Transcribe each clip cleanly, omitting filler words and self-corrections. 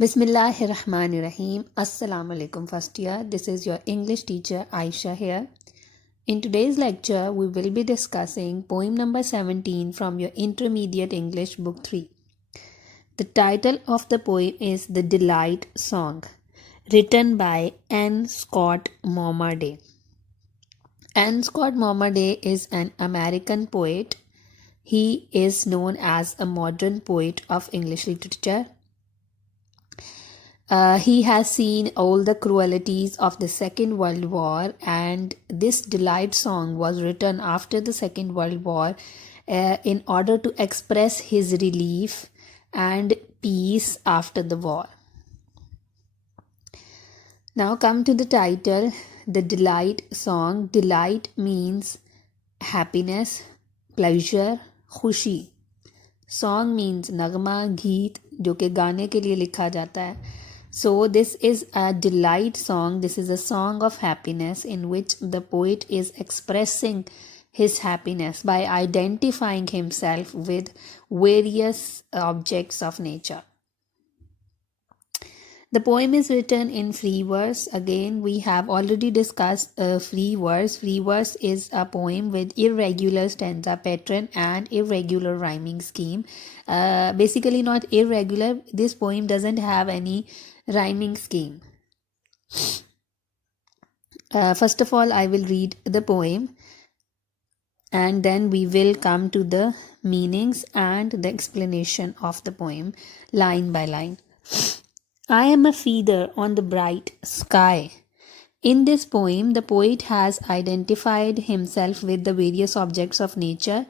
Bismillahirrahmanirrahim. Assalamu alaikum first year. This is your English teacher Aisha here. In today's lecture, we will be discussing poem number 17 from your Intermediate English Book 3. The title of the poem is The Delight Song, written by N. Scott Momaday. N. Scott Momaday is an American poet. He is known as a modern poet of English literature. He has seen all the cruelties of the Second World War, and this delight song was written after the Second World War in order to express his relief and peace after the war. Now come to the title, The Delight Song. Delight means happiness, pleasure, खुशी. Song means नगमा, गीत, जो कि गाने के लिए लिखा जाता है. So this is a delight song. This is a song of happiness in which the poet is expressing his happiness by identifying himself with various objects of nature. The poem is written in free verse. Again, we have already discussed free verse. Free verse is a poem with irregular stanza pattern and irregular rhyming scheme. Basically not irregular. This poem doesn't have any rhyming scheme. First of all, I will read the poem and then we will come to the meanings and the explanation of the poem line by line. I am a feather on the bright sky. In this poem, the poet has identified himself with the various objects of nature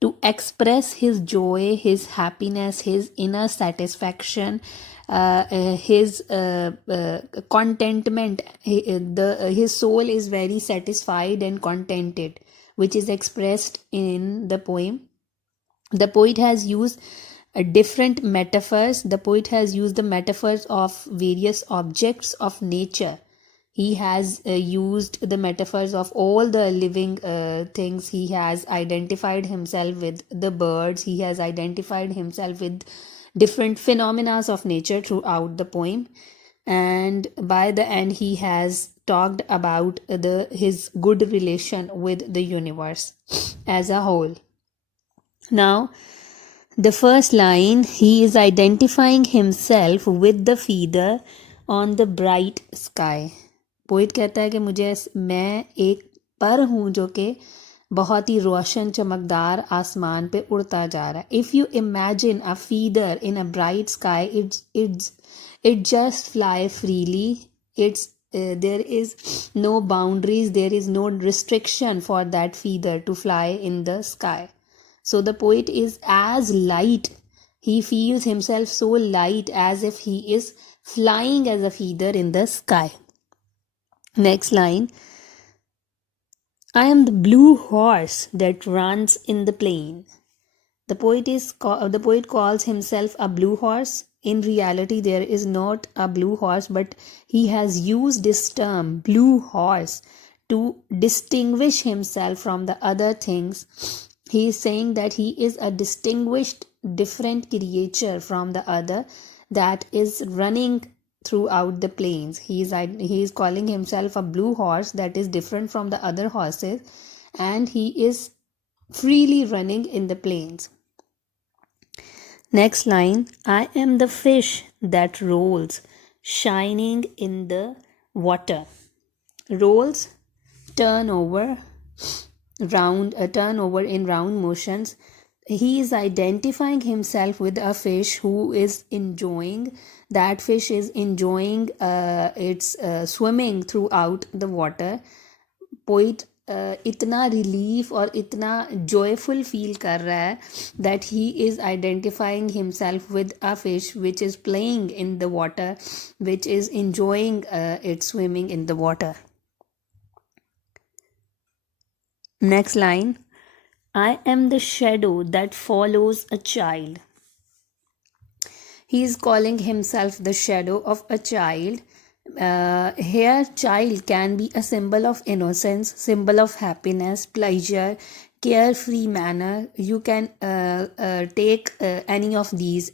to express his joy, his happiness, his inner satisfaction, his contentment. His soul is very satisfied and contented, which is expressed in the poem. The poet has used different metaphors. The poet has used the metaphors of various objects of nature. He has used the metaphors of all the living things. He has identified himself with the birds. He has identified himself with different phenomena of nature throughout the poem. And by the end, he has talked about his good relation with the universe as a whole. Now, the first line, he is identifying himself with the feather on the bright sky. Poet कहता है कि मैं एक पर हूँ जो कि बहुत ही रोशन चमकदार आसमान पे उड़ता जा रहा है. If you imagine a feather in a bright sky, it just fly freely. There is no boundaries, there is no restriction for that feather to fly in the sky. So the poet is as light. He feels himself so light as if he is flying as a feather in the sky. Next line. I am the blue horse that runs in the plain. The poet calls himself a blue horse. In reality, there is not a blue horse, but he has used this term, blue horse, to distinguish himself from the other things. He is saying that he is a distinguished, different creature from the other that is running throughout the plains. He is calling himself a blue horse that is different from the other horses, and he is freely running in the plains. Next line, I am the fish that rolls, shining in the water. Rolls, turn over in round motions. He is identifying himself with a fish who is enjoying. That fish is enjoying its swimming throughout the water. Poet इतना relief और इतना joyful feel कर रहा है that he is identifying himself with a fish which is playing in the water, which is enjoying its swimming in the water. Next line. I am the shadow that follows a child. He is calling himself the shadow of a child. Here, child can be a symbol of innocence, symbol of happiness, pleasure, carefree manner. You can take any of these.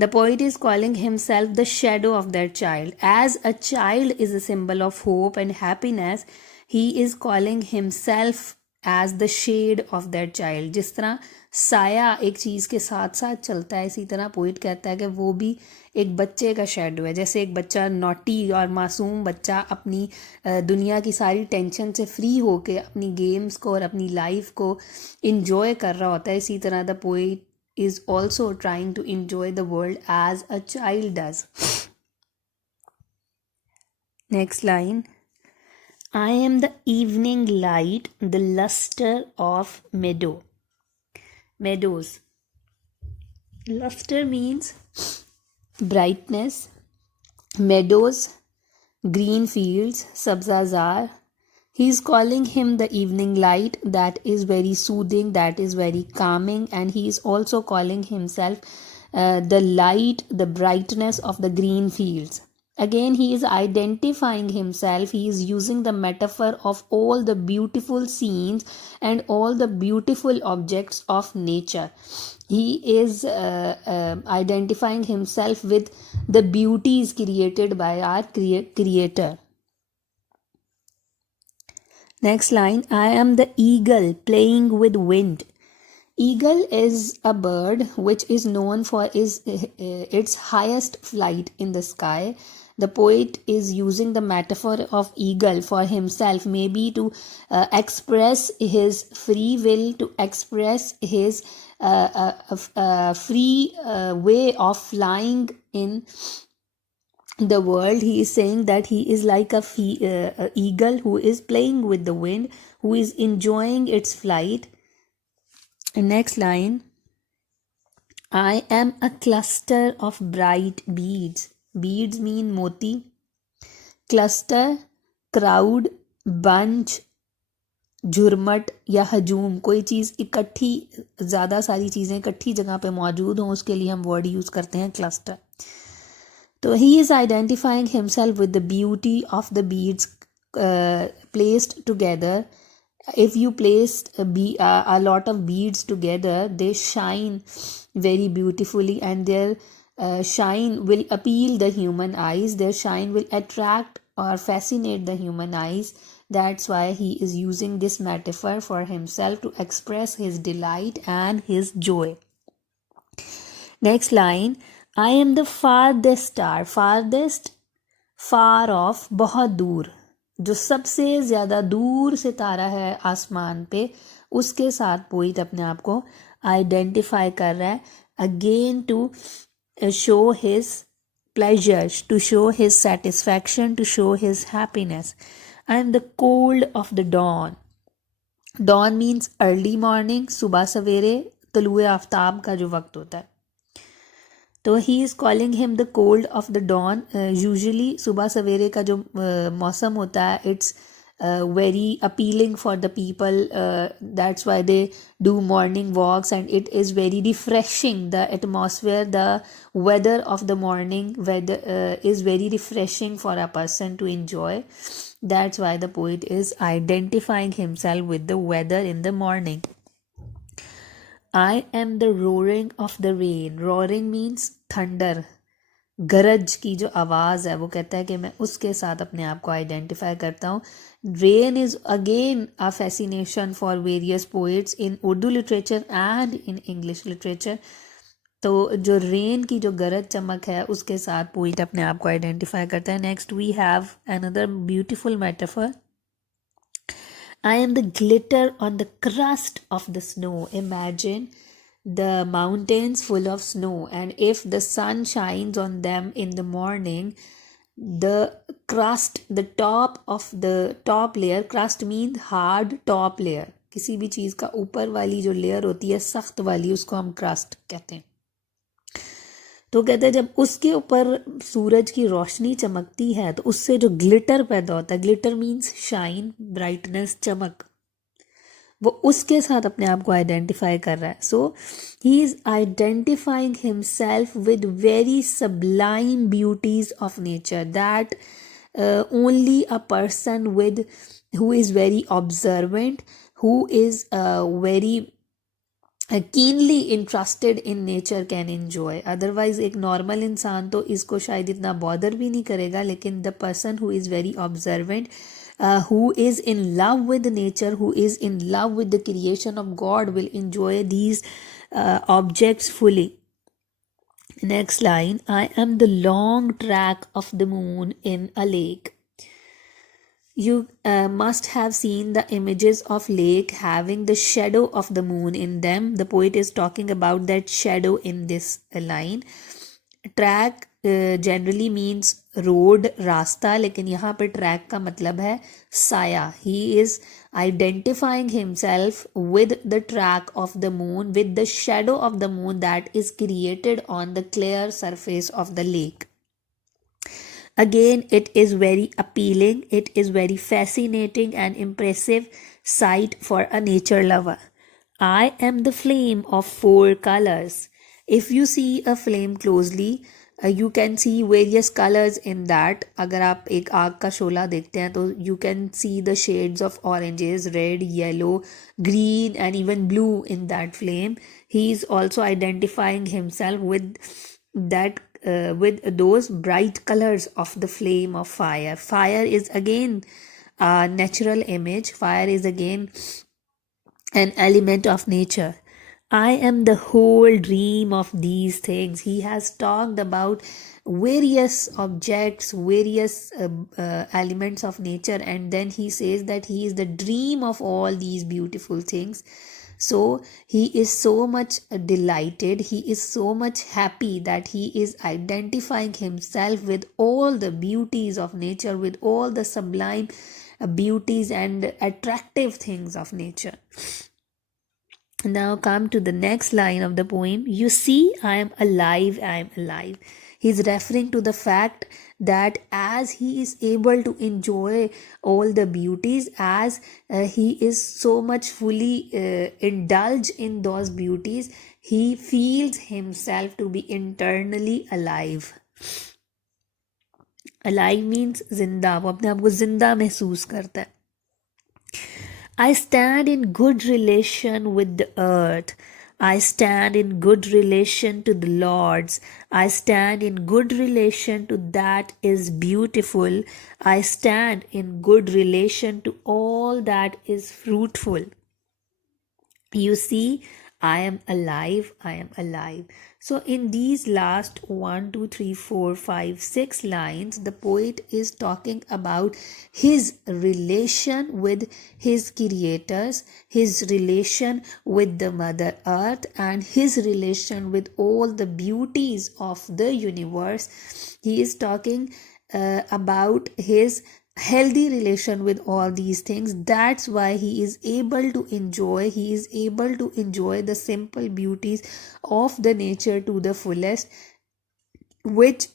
The poet is calling himself the shadow of that child. As a child is a symbol of hope and happiness, he is calling himself as the shade of that child. जिस तरह साया एक चीज़ के साथ साथ चलता है, इसी तरह पोइट कहता है कि वो भी एक बच्चे का शेडो है. जैसे एक बच्चा नॉटी और मासूम बच्चा अपनी दुनिया की सारी टेंशन से फ्री होके अपनी गेम्स को और अपनी लाइफ को इंजॉय कर रहा होता है, इसी तरह the poet is also trying to enjoy the world as a child does. Next line. I am the evening light, the luster of meadows. Luster means brightness. Meadows, green fields, sabzazar. He is calling him the evening light, that is very soothing, that is very calming, and he is also calling himself the light, the brightness of the green fields. Again, he is identifying himself. He is using the metaphor of all the beautiful scenes and all the beautiful objects of nature. He is identifying himself with the beauties created by our creator. Next line. I am the eagle playing with wind. Eagle is a bird which is known for its highest flight in the sky. The poet is using the metaphor of eagle for himself, maybe to express his free will, to express his free way of flying in the world. He is saying that he is like a eagle who is playing with the wind, who is enjoying its flight. And next line. I am a cluster of bright beads. Beads mean moti. Cluster, crowd, bunch, झुरमट या हजूम, कोई चीज़ इकट्ठी, ज़्यादा सारी चीज़ें इकट्ठी जगह पे मौजूद हों, उसके लिए हम वर्ड यूज़ करते हैं cluster. So he is identifying himself with the beauty of the beads placed together. If you place a lot of beads together, they shine very beautifully, and their shine will appeal the human eyes. Their shine will attract or fascinate the human eyes. That's why he is using this metaphor for himself to express his delight and his joy. Next line. I am the farthest star. Farthest, far off, बहुत दूर. जो सबसे ज़्यादा दूर सितारा है आसमान पे, उसके साथ पोइट अपने आप को आइडेंटिफाई कर रहा है. Again to show his pleasures, to show his satisfaction, to show his happiness. I am the cold of the dawn. Dawn means early morning, सुबह सवेरे तलुए आफ्ताब का जो वक्त होता है. तो he is calling him the cold of the dawn. Usually सुबह सवेरे का जो मौसम होता है, it's very appealing for the people. That's why they do morning walks, and it is very refreshing. The atmosphere, the weather of the morning weather is very refreshing for a person to enjoy. That's why the poet is identifying himself with the weather in the morning. I am the roaring of the rain. Roaring means thunder. गरज की जो आवाज़ है, वो कहता है कि मैं उसके साथ अपने आप को आइडेंटिफाई करता हूँ. Rain is again a fascination for various poets in Urdu literature and in English literature. तो जो रेन की जो गरज चमक है, उसके साथ पोइट अपने आप को आइडेंटिफाई करता है. Next we have another beautiful metaphor. I am the glitter on the crust of the snow. Imagine the mountains full of snow, and if the sun shines on them in the morning, the crust, the top of the top layer, crust means hard top layer. किसी भी चीज़ का ऊपर वाली जो layer होती है सख्त वाली, उसको हम crust कहते हैं. तो कहते हैं जब उसके ऊपर सूरज की रोशनी चमकती है, तो उससे जो ग्लिटर पैदा होता है, ग्लिटर मीन्स शाइन, ब्राइटनेस, चमक, वो उसके साथ अपने आप को आइडेंटिफाई कर रहा है. So he is identifying himself with very sublime beauties of nature that only a person with who is very observant, who is very keenly interested in nature can enjoy. Otherwise एक normal इंसान तो इसको शायद इतना bother भी नहीं करेगा, लेकिन the person who is very observant, who is in love with nature, who is in love with the creation of God, will enjoy these objects fully. Next line, I am the long track of the moon in a lake. You must have seen the images of lake having the shadow of the moon in them. The poet is talking about that shadow in this line. Track generally means road, रास्ता, लेकिन यहाँ पर track का मतलब है साया. He is identifying himself with the track of the moon, with the shadow of the moon that is created on the clear surface of the lake. Again, it is very appealing, it is very fascinating and impressive sight for a nature lover. I am the flame of four colors. If you see a flame closely, you can see various colors in that. अगर आप एक आग का शोला देखते हैं तो you can see the shades of oranges, red, yellow, green and even blue in that flame. He is also identifying himself with that with those bright colors of the flame of fire. Fire is again a natural image. Fire is again an element of nature. I am the whole dream of these things. He has talked about various objects, various elements of nature, and then he says that he is the dream of all these beautiful things. So he is so much delighted, he is so much happy that he is identifying himself with all the beauties of nature, with all the sublime beauties and attractive things of nature. Now come to the next line of the poem. You see, I am alive, I am alive. He's referring to the fact that as he is able to enjoy all the beauties, as he is so much fully indulged in those beauties, he feels himself to be internally alive. Alive means जिंदा, वो अपने आप को जिंदा महसूस करता है. I stand in good relation with the earth. I stand in good relation to the Lord's. I stand in good relation to that is beautiful. I stand in good relation to all that is fruitful. You see, I am alive, I am alive. So, in these last 1, 2, 3, 4, 5, 6 lines, the poet is talking about his relation with his creators, his relation with the Mother Earth, and his relation with all the beauties of the universe. He is talking about his healthy relation with all these things. That's why he is able to enjoy the simple beauties of the nature to the fullest, which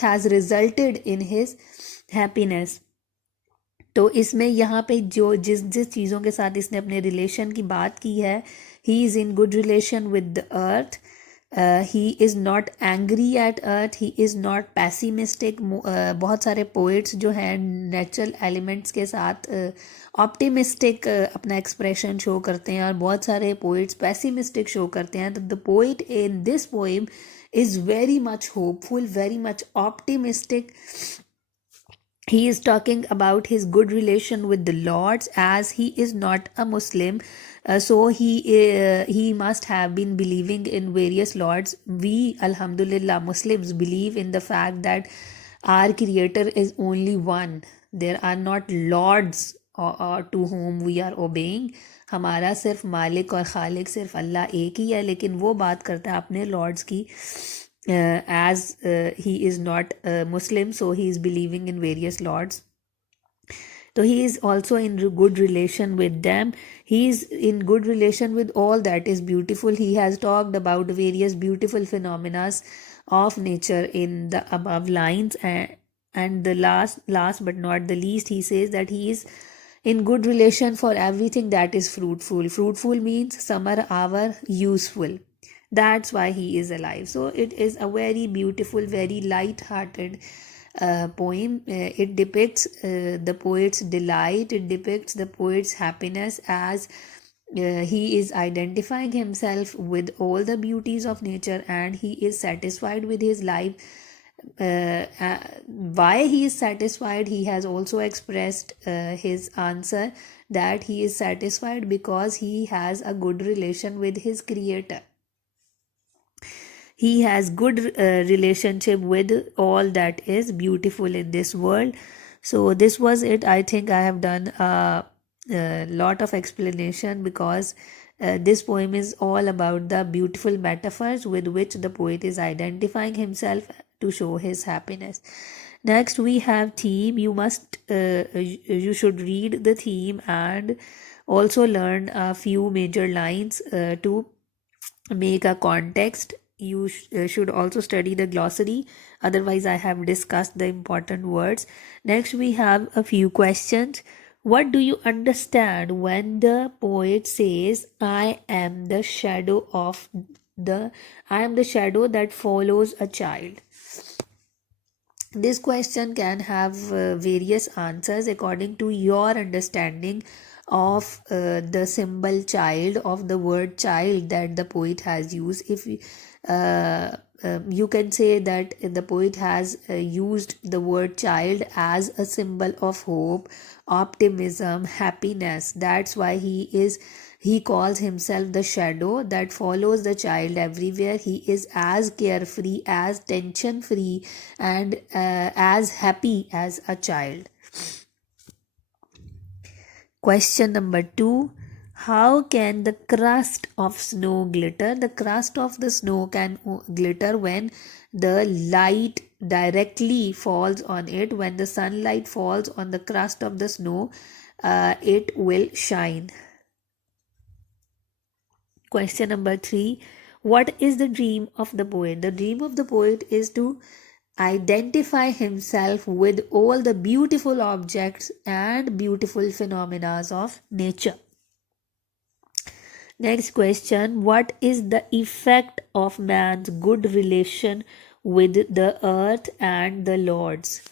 has resulted in his happiness. तो इसमें यहाँ पे जो जिस जिस चीज़ों के साथ इसने अपने रिलेशन की बात की है, he is in good relation with the earth. He is not angry at earth, he is not pessimistic. बहुत सारे पोइट्स जो हैं नेचुरल एलिमेंट्स के साथ ऑप्टिमिस्टिक अपना एक्सप्रेशन शो करते हैं, और बहुत सारे पोइट्स पैसिमिस्टिक शो करते हैं. तो the poet in this poem is very much hopeful, very much optimistic. He is talking about his good relation with the Lords, as he is not a Muslim. So he must have been believing in various Lords. We, Alhamdulillah, Muslims believe in the fact that our Creator is only one. There are not Lords to whom we are obeying. हमारा सिर्फ मालिक और खालिक सिर्फ अल्लाह एक ही है, लेकिन वो बात करता है अपने लॉर्ड्स की. As he is not Muslim, so he is believing in various lords. So he is also in good relation with them. He is in good relation with all that is beautiful. He has talked about various beautiful phenomena of nature in the above lines, and the last but not the least, he says that he is in good relation for everything that is fruitful. Fruitful means summer hour, useful. That's why he is alive. So it is a very beautiful, very light-hearted poem. It depicts the poet's delight. It depicts the poet's happiness as he is identifying himself with all the beauties of nature, and he is satisfied with his life. Why he is satisfied, he has also expressed his answer that he is satisfied because he has a good relation with his creator. He has good relationship with all that is beautiful in this world. So this was it. I think I have done a lot of explanation because this poem is all about the beautiful metaphors with which the poet is identifying himself to show his happiness. Next we have theme. You should read the theme and also learn a few major lines to make a context. You should also study the glossary, otherwise I have discussed the important words. Next we have a few questions. What do you understand when the poet says, the I am the shadow that follows a child? This question can have various answers according to your understanding of the symbol child, of the word child that the poet has used. If you can say that the poet has used the word child as a symbol of hope, optimism, happiness. That's why he calls himself the shadow that follows the child everywhere. He is as carefree, as tension free, and as happy as a child. Question number 2. How can the crust of snow glitter? The crust of the snow can glitter when the light directly falls on it. When the sunlight falls on the crust of the snow, it will shine. Question number 3. What is the dream of the poet? The dream of the poet is to identify himself with all the beautiful objects and beautiful phenomena of nature. Next question. What is the effect of man's good relation with the earth and the lords?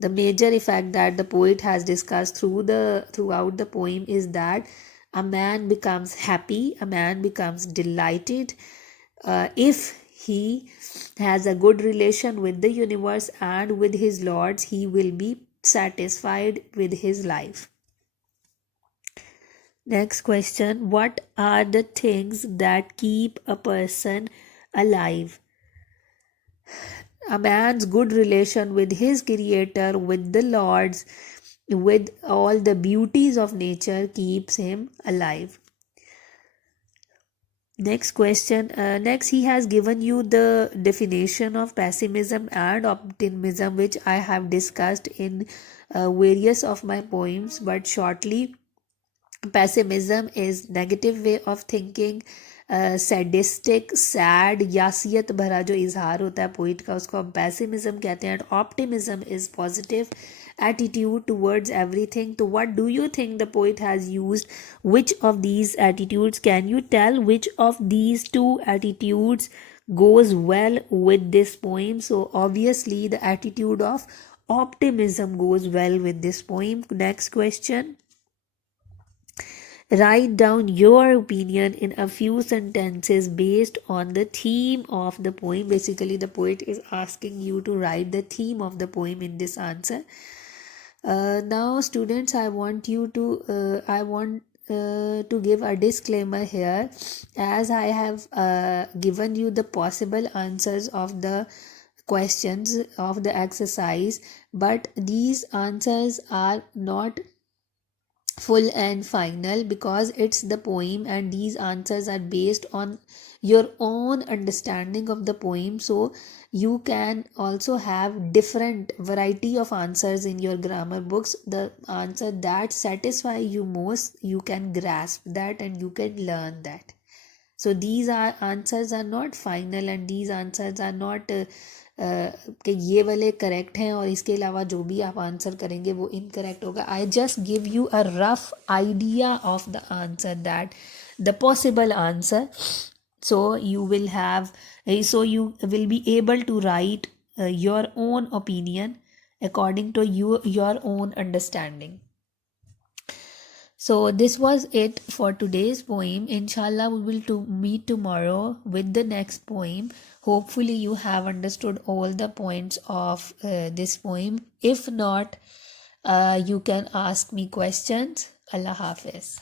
The major effect that the poet has discussed throughout the poem is that a man becomes happy, a man becomes delighted if he has a good relation with the universe and with his lords. He will be satisfied with his life. Next question. What are the things that keep a person alive? A man's good relation with his creator, with the lords, with all the beauties of nature keeps him alive. Next question. Next, he has given you the definition of pessimism and optimism, which I have discussed in various of my poems, but shortly. Pessimism is negative way of thinking, sadistic, sad, यासियत भरा जो इजहार होता है poet का, उसको हम pessimism कहते हैं. And optimism is positive attitude towards everything. So what do you think the poet has used? Which of these attitudes? Can you tell which of these two attitudes goes well with this poem? So obviously the attitude of optimism goes well with this poem. Next question. Write down your opinion in a few sentences based on the theme of the poem. Basically, the poet is asking you to write the theme of the poem in this answer. Now, students, I want to give a disclaimer here, as I have given you the possible answers of the questions of the exercise, but these answers are not full and final because it's the poem and these answers are based on your own understanding of the poem. So you can also have different variety of answers in your grammar books. The answer that satisfy you most, you can grasp that and you can learn that. So these are answers are not final and these answers are not कि ये वाले correct हैं और इसके अलावा जो भी आप आंसर करेंगे वो इनकरेक्ट होगा. I just give you a rough idea of the answer, that the possible answer. So you will be able to write your own opinion according to your own understanding. So this was it for today's poem. Inshallah, we will meet tomorrow with the next poem. Hopefully, you have understood all the points of this poem. If not, you can ask me questions. Allah Hafiz.